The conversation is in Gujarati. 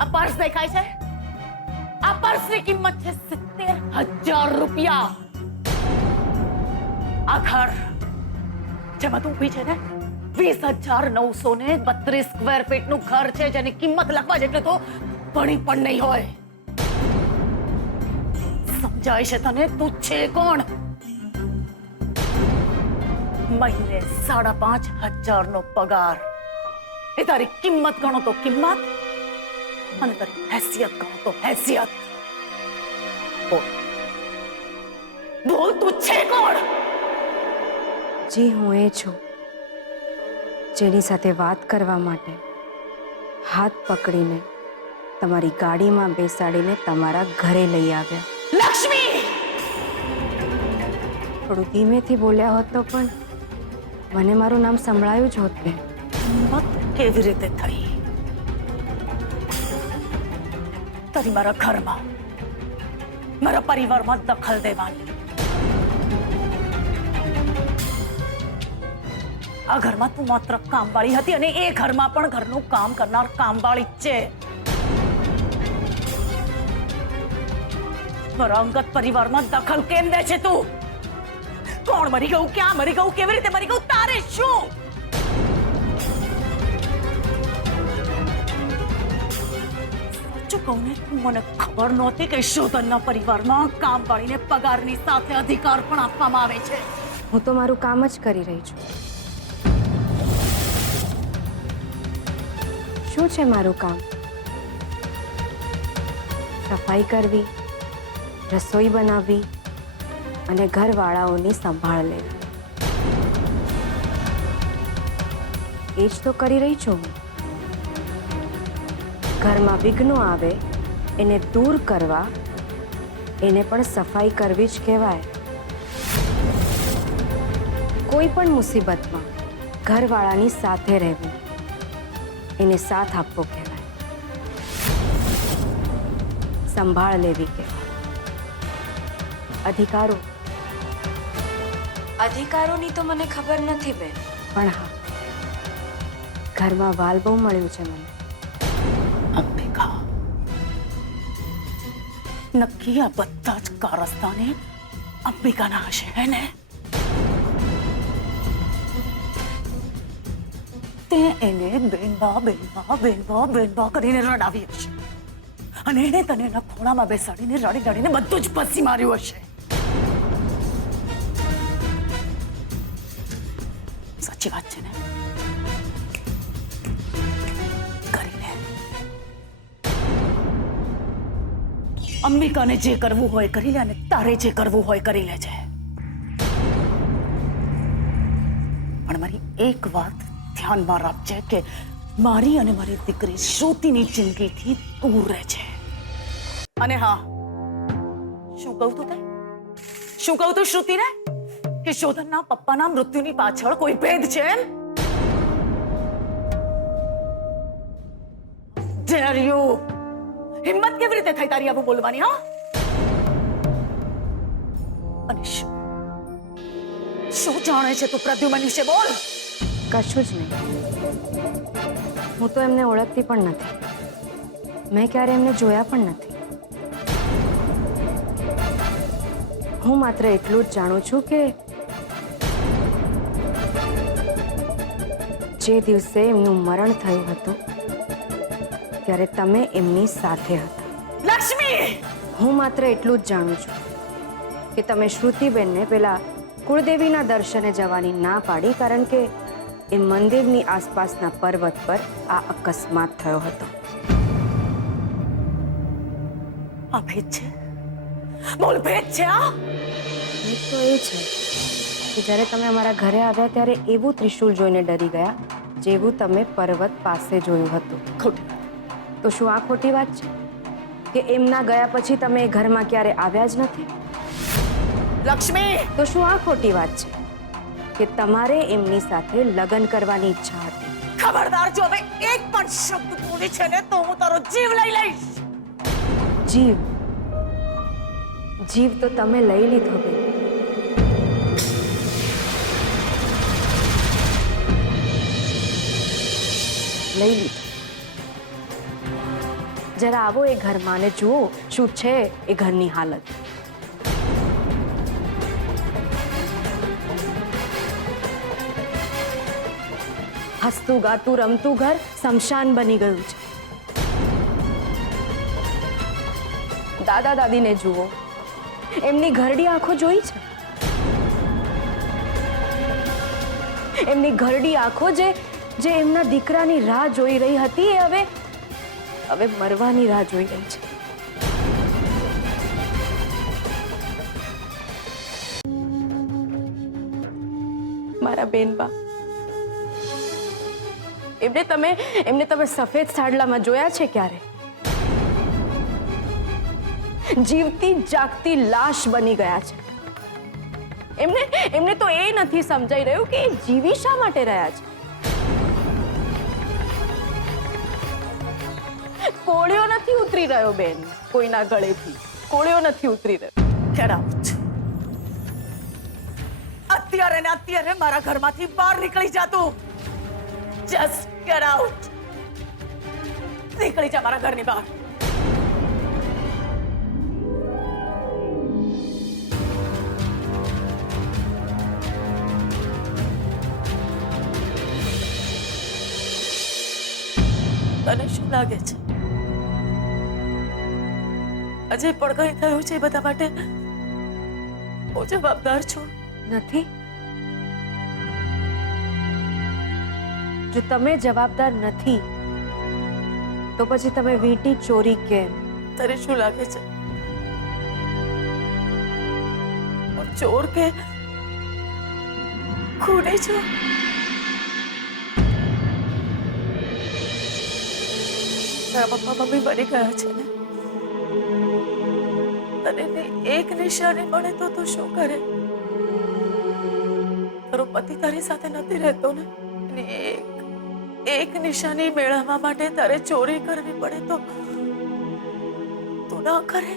આ પર્સ દેખાય છે? આ પર્સની કિંમત છે 70,000 રૂપિયા. આ ઘર જેમાં તું ઊભી છે ને 20,932 સ્ક્વેર ફીટનું ઘર છે, જેની કિંમત લખવા જેટલું તો ભણી પણ નહીં હોય. સમજાય છે તને? તું છે કોણ? મહિને 5,500 નો પગાર. એ તારી કિંમત ગણો તો કિંમત, અને તારી હેસિયત ગણો તો હેસિયત. બોલ તું છે કોણ? જી, હું એ છું જેની સાથે વાત કરવા માટે હાથ પકડીને તમારી ગાડીમાં બેસાડીને તમારા ઘરે લઈ આવ્યા. લક્ષ્મી! થોડું ધીમેથી બોલ્યા હોત તો પણ મને મારું નામ સંભળાયું જ હોત ને. મત કેવી રીતે થઈ? તારી મારા ઘરમાં, મારા પરિવારમાં દખલ દેવાની. આ ઘરમાં તું માત્ર કામવાળી હતી, અને એ ઘરમાં પણ ઘરનું કામ કરનાર કામવાળી જ છે. મારા અંગત પરિવારમાં દખલ કેમ દે છે તું? કોણ મરી ગયું, ક્યાં મરી ગયું, કેવી રીતે મરી ગયું, તારે શું? સાચું કહું ને, મને ખબર નહોતી કે શોધનના પરિવારમાં કામવાળીને પગારની સાથે અધિકાર પણ આપવામાં આવે છે. હું તો મારું કામ જ કરી રહી છું. શું છે મારું કામ? સફાઈ કરવી, રસોઈ બનાવવી અને ઘરવાળાઓની સંભાળ લેવી. એ જ તો કરી રહી છું હું. ઘરમાં વિઘ્નો આવે એને દૂર કરવા, એને પણ સફાઈ કરવી જ કહેવાય. કોઈ પણ મુસીબતમાં ઘરવાળાની સાથે રહેવું, એને સાથ આપવો કહેવાય. સંભાળ લેવી કહેવાય. અધિકારોની તો મને ખબર નથી બેન, પણ હા, ઘરમાં વાલ બહુ મળ્યું છે મને. અંબિકા, નક્કી આ બધા જ કારસ્તાને અંબિકાના હશે, હે ને? તે એને બેનબા બેનબા બેનબા બેનબા કરીને રડાવી હશે, અને એને તને એના ખોળામાં બેસાડીને રડી રડીને બધું જ પસી માર્યું હશે. સાચી વાત છે ને? કરી લે. અંબિકાને જે કરવું હોય કરી લે, અને તારે જે કરવું હોય કરી લેજે. પણ મારી એક વાત ધ્યાનમાં રાખજે કે મારી અને મારી દીકરી શ્રુતિની જિંદગીથી દૂર રહે છે. અને હા, શું કહું તું તે? શું કહું તું શ્રુતિને? કે શોધનના પપ્પાના મૃત્યુની પાછળ કોઈ ભેદ છે એમ? Dare you! હિંમત કેવી રીતે થઈ તારી આવું બોલવાની? હા, અને શું જાણે છે તું પ્રદ્યુમન વિશે? બોલ. કશું જ નહીં. હું તો એમને ઓળખતી પણ નથી. મેં ક્યારે એમને જોયા પણ નથી. હું માત્ર એટલું જ જાણું છું કે જે દિવસે એમનું મરણ થયું હતું ત્યારે તમે એમની સાથે હતા. લક્ષ્મી! હું માત્ર એટલું જ જાણું છું કે તમે શ્રુતિબેનને પેલા કુળદેવીના દર્શને જવાની ના પાડી, કારણ કે એ મંદિરની આસપાસના પર્વત પર આ અકસ્માત થયો હતો. આ ભેદ છે? બોલ, ભેદ છે? આ એ તો એ છે કે જ્યારે તમે અમારા ઘરે આવ્યા ત્યારે એવું ત્રિશૂળ જોઈને ડરી ગયા જેવું તમે પર્વત પાસે જોયું હતું. ખોટી. તો શું આ ખોટી વાત છે કે એમના ગયા પછી તમે એ ઘરમાં ક્યારે આવ્યા જ નથી? લક્ષ્મી! તો શું આ ખોટી વાત છે કે તમારે એમની સાથે લગ્ન કરવાની ઈચ્છા હતી? ખબરદાર, જો હવે એક પણ શબ્દ બોલી છે ને તો હું તારો જીવ લઈ લઈશ. જીવ? જીવ તો તમે લઈ લીધો બેન. લઈ લીધો. જરા આવો એ ઘરમાં ને જુઓ શું છે એ ઘરની હાલત. હસતું ગાતું રમતું ઘર શમશાન બની ગયું છે. દાદા દાદીને જુઓ, એમની ઘરડી આંખો જોઈ છે. એમની ઘરડી આંખો જે એમના દીકરાની રાહ જોઈ રહી હતી એ હવે મરવાની રાહ જોઈ રહી છે. મારા બેનબા, એમને તમે સફેદ સાડલામાં જોયા છે ક્યારે? જીવતી જાગતી લાશ બની ગયા છે. એમને તો એ નથી સમજાઈ રહ્યું કે એ જીવી શા માટે રહ્યા છે. કોળિયો નથી ઉતરી રહ્યો બેન, કોઈના ગળેથી કોળિયો નથી ઉતરી રહ્યો. Get out. અત્યારે ને અત્યારે મારા ઘરમાંથી બહાર નીકળી જા તું. Just get out. નીકળી જા મારા ઘરની બહાર. તને શું લાગે છે અજય પણ કંઈ થયું છે એ બધા માટે હું જવાબદાર છું? નથી. જો તમે જવાબદાર નથી તો પછી તમે વીંટી ચોરી કેમ? તને શું લાગે છે હું ચોર કે ખૂની છું? તારા પપ્પા મમ્મી મરી ગયા છે ને, તને એક નિશાની મળે તો તું શું કરે? તારો પતિ તારી સાથે નથી રહેતો ને, એક નિશાની મેળવવા માટે તારે ચોરી કરવી પડે તો તું ના કરે?